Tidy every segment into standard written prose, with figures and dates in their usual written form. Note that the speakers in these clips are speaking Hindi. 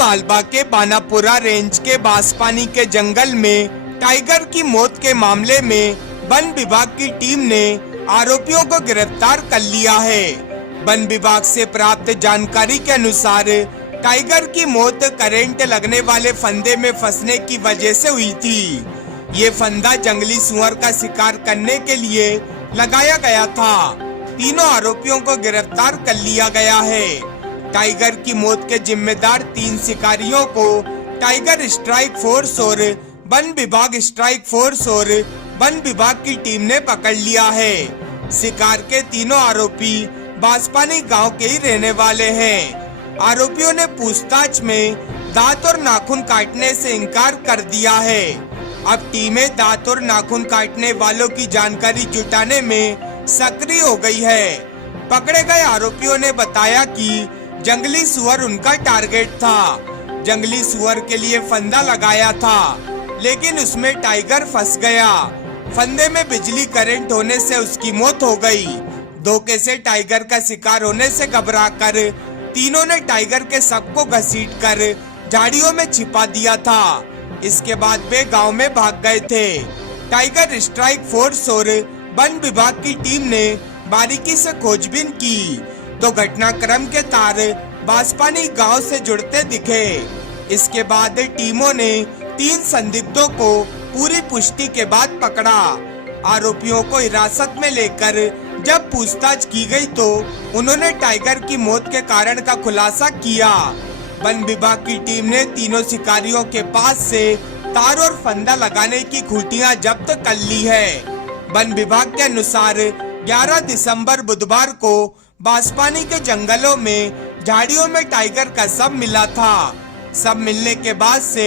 मालवा के बानापुरा रेंज के बांसपानी के जंगल में टाइगर की मौत के मामले में वन विभाग की टीम ने आरोपियों को गिरफ्तार कर लिया है। वन विभाग से प्राप्त जानकारी के अनुसार टाइगर की मौत करंट लगने वाले फंदे में फंसने की वजह से हुई थी। ये फंदा जंगली सुअर का शिकार करने के लिए लगाया गया था। तीनों आरोपियों को गिरफ्तार कर लिया गया है। टाइगर की मौत के जिम्मेदार 3 शिकारियों को टाइगर स्ट्राइक फोर्स और वन विभाग स्ट्राइक फोर्स और वन विभाग की टीम ने पकड़ लिया है। शिकार के तीनों आरोपी बांसपानी गांव के ही रहने वाले हैं। आरोपियों ने पूछताछ में दांत और नाखून काटने से इनकार कर दिया है। अब टीमें दांत और नाखून काटने वालों की जानकारी जुटाने में सक्रिय हो गई है। पकड़े गए आरोपियों ने बताया कि जंगली सुअर उनका टारगेट था। जंगली सुअर के लिए फंदा लगाया था, लेकिन उसमें टाइगर फंस गया। फंदे में बिजली करंट होने से उसकी मौत हो गई। धोखे से टाइगर का शिकार होने से घबराकर तीनों ने टाइगर के शव को घसीटकर झाड़ियों में छिपा दिया था। इसके बाद वे गांव में भाग गए थे। टाइगर स्ट्राइक फोर्स और वन विभाग की टीम ने बारीकी से खोजबीन की तो घटनाक्रम के तार बांसपानी गांव से जुड़ते दिखे। इसके बाद टीमों ने 3 संदिग्धों को पूरी पुष्टि के बाद पकड़ा। आरोपियों को हिरासत में लेकर जब पूछताछ की गई तो उन्होंने टाइगर की मौत के कारण का खुलासा किया। वन विभाग की टीम ने तीनों शिकारियों के पास से तार और फंदा लगाने की खूंटियां जब्त कर ली है। वन विभाग के अनुसार 11 दिसंबर बुधवार को बांसपानी के जंगलों में झाड़ियों में टाइगर का शव मिला था। शव मिलने के बाद से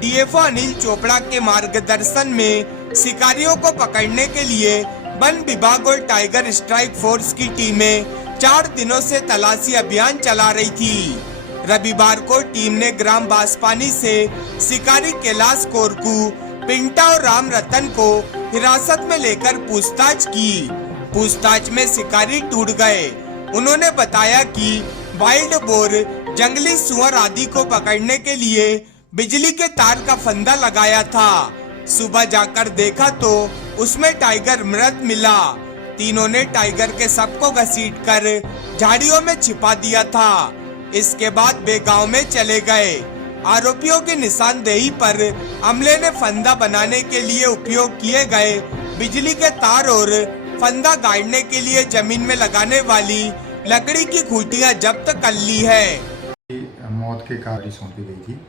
डीएफओ अनिल चोपड़ा के मार्गदर्शन में शिकारियों को पकड़ने के लिए वन विभाग और टाइगर स्ट्राइक फोर्स की टीमें 4 दिनों से तलाशी अभियान चला रही थी। रविवार को टीम ने ग्राम बांसपानी से शिकारी कैलाश कोरकू, पिंटा और राम रतन को हिरासत में लेकर पूछताछ की। पूछताछ में शिकारी टूट गए। उन्होंने बताया कि वाइल्ड बोर, जंगली सुअर आदि को पकड़ने के लिए बिजली के तार का फंदा लगाया था। सुबह जाकर देखा तो उसमें टाइगर मृत मिला। तीनों ने टाइगर के शव को घसीटकर झाड़ियों में छिपा दिया था। इसके बाद वे गांव में चले गए। आरोपियों की निशानदेही पर अमले ने फंदा बनाने के लिए उपयोग किए गए बिजली के तार और फंदा गाड़ने के लिए जमीन में लगाने वाली लकड़ी की खूंटियां जब्त कर ली है। मौत के कारण सौंपी गई थी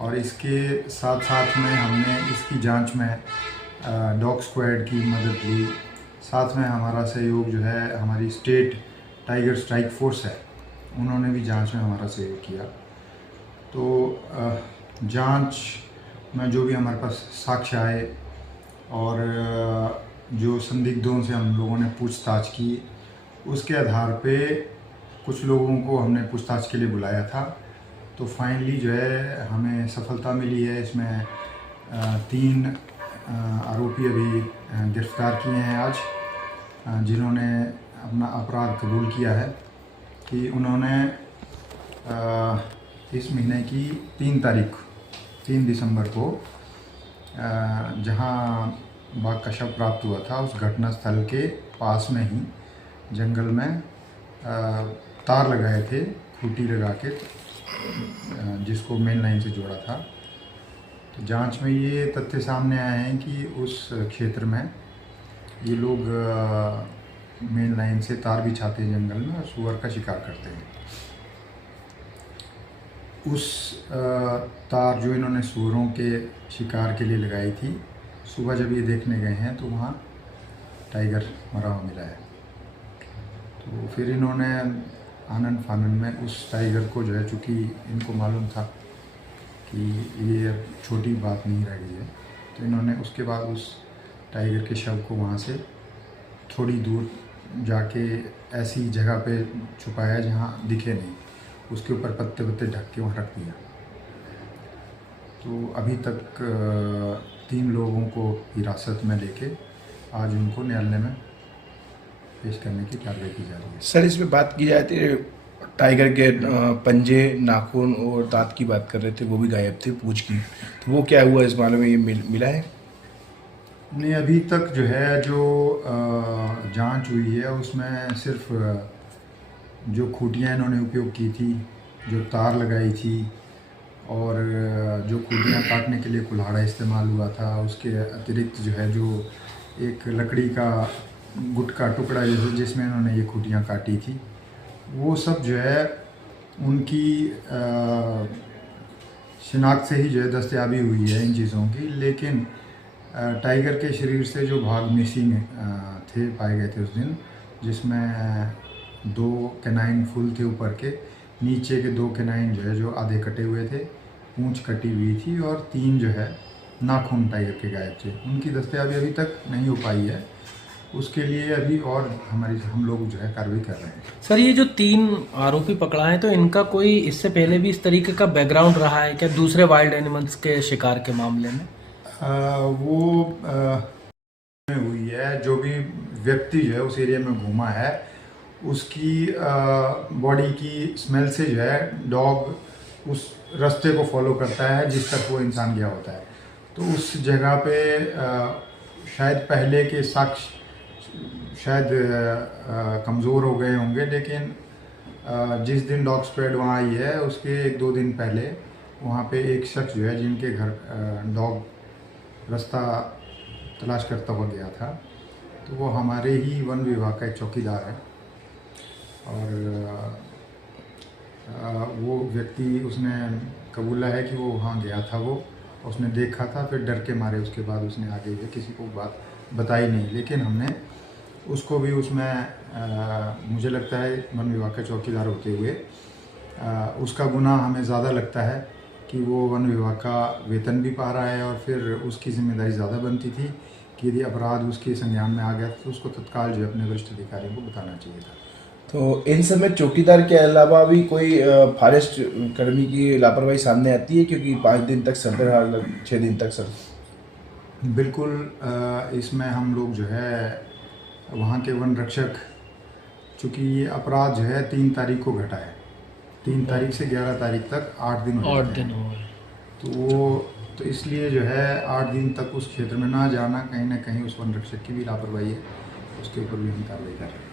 और इसके साथ साथ में हमने इसकी जांच में डॉग स्क्वाड की मदद ली। साथ में हमारा सहयोग जो है हमारी स्टेट टाइगर स्ट्राइक फोर्स है, उन्होंने भी जांच में हमारा सहयोग किया। तो जांच में जो भी हमारे पास साक्ष्य आए और जो संदिग्धों से हम लोगों ने पूछताछ की, उसके आधार पे कुछ लोगों को हमने पूछताछ के लिए बुलाया था। तो फाइनली जो है हमें सफलता मिली है। इसमें 3 आरोपी अभी गिरफ्तार किए हैं आज, जिन्होंने अपना अपराध कबूल किया है कि उन्होंने इस महीने की 3 दिसंबर को जहां बाघ का शव प्राप्त हुआ था, उस घटना स्थल के पास में ही जंगल में तार लगाए थे, खूंटी लगा के, जिसको मेन लाइन से जोड़ा था। तो जांच में ये तथ्य सामने आए हैं कि उस क्षेत्र में ये लोग मेन लाइन से तार बिछाते हैं जंगल में और सुअर का शिकार करते हैं। उस तार जो इन्होंने सुअरों के शिकार के लिए लगाई थी, सुबह जब ये देखने गए हैं तो वहाँ टाइगर मरा हुआ मिला है। तो फिर इन्होंने आनन फानन में उस टाइगर को जो है, चूँकि इनको मालूम था कि ये छोटी बात नहीं रह गई है, तो इन्होंने उसके बाद उस टाइगर के शव को वहाँ से थोड़ी दूर जाके ऐसी जगह पे छुपाया जहाँ दिखे नहीं, उसके ऊपर पत्ते पत्ते ढक के वहाँ रख दिया। तो अभी तक 3 लोगों को हिरासत में लेके आज उनको न्यायालय में पेश करने की कार्रवाई की जा रही है। सर, इसमें बात की जाती है टाइगर के पंजे, नाखून और दांत की बात कर रहे थे, वो भी गायब थे, पूंछ की। तो वो क्या हुआ इस मामले में, ये मिला है? नहीं, अभी तक जो है जो जांच हुई है उसमें सिर्फ जो खूंटियाँ इन्होंने उपयोग की थी, जो तार लगाई थी और जो खूंटियाँ काटने के लिए कुल्हाड़ा इस्तेमाल हुआ था, उसके अतिरिक्त जो है जो एक लकड़ी का गुट का टुकड़ा जिसमें इन्होंने ये खूंटियाँ काटी थी, वो सब जो है उनकी शिनाख्त से ही जो है दस्तयाबी हुई है इन चीज़ों की। लेकिन टाइगर के शरीर से जो भाग मिसिंग थे, पाए गए थे उस दिन, जिसमें 2 कैनाइन फुल थे ऊपर के, नीचे के 2 कैनाइन जो है जो आधे कटे हुए थे, पूंछ कटी हुई थी और 3 जो है नाखून टाइगर के गायब थे। उनकी दस्तयाबी अभी तक नहीं हो पाई है, उसके लिए अभी और हम लोग जो है कार्रवाई कर रहे हैं। सर, ये जो 3 आरोपी पकड़ा है, तो इनका कोई इससे पहले भी इस तरीके का बैकग्राउंड रहा है क्या, दूसरे वाइल्ड एनिमल्स के शिकार के मामले में? हुई है, जो भी व्यक्ति जो है उस एरिया में घूमा है, उसकी बॉडी की स्मेल से जो है डॉग उस रास्ते को फॉलो करता है जिस तक वो इंसान गया होता है। तो उस जगह पे शायद पहले के साक्ष्य शायद कमज़ोर हो गए होंगे, लेकिन जिस दिन डॉग स्क्वाड वहाँ आई है उसके 1-2 दिन पहले वहाँ पे एक शख्स जो है जिनके घर डॉग रास्ता तलाश करता हुआ गया था, तो वो हमारे ही वन विभाग का एक चौकीदार है और वो व्यक्ति उसने कबूला है कि वो वहाँ गया था, वो उसने देखा था, फिर डर के मारे उसके बाद उसने आगे जो किसी को बात बताई नहीं। लेकिन हमने उसको भी उसमें मुझे लगता है वन विभाग का चौकीदार होते हुए उसका गुनाह हमें ज़्यादा लगता है कि वो वन विभाग का वेतन भी पा रहा है और फिर उसकी जिम्मेदारी ज़्यादा बनती थी कि यदि अपराध उसके संज्ञान में आ गया तो उसको तत्काल जो अपने वरिष्ठ अधिकारियों को बताना चाहिए था। तो इन सब में चौकीदार के अलावा भी कोई फॉरेस्ट कर्मी की लापरवाही सामने आती है, क्योंकि 5 दिन तक सर्द, 6 दिन तक सर्द? बिल्कुल, इसमें हम लोग जो है वहाँ के वन रक्षक, चूँकि ये अपराध जो है 3 तारीख को घटा है, 3 तारीख से 11 तारीख तक 8 दिन हो गए, तो इसलिए जो है 8 दिन तक उस क्षेत्र में ना जाना, कहीं ना कहीं उस वन रक्षक की भी लापरवाही है, उसके ऊपर भी हम कार्रवाई कर रहे हैं।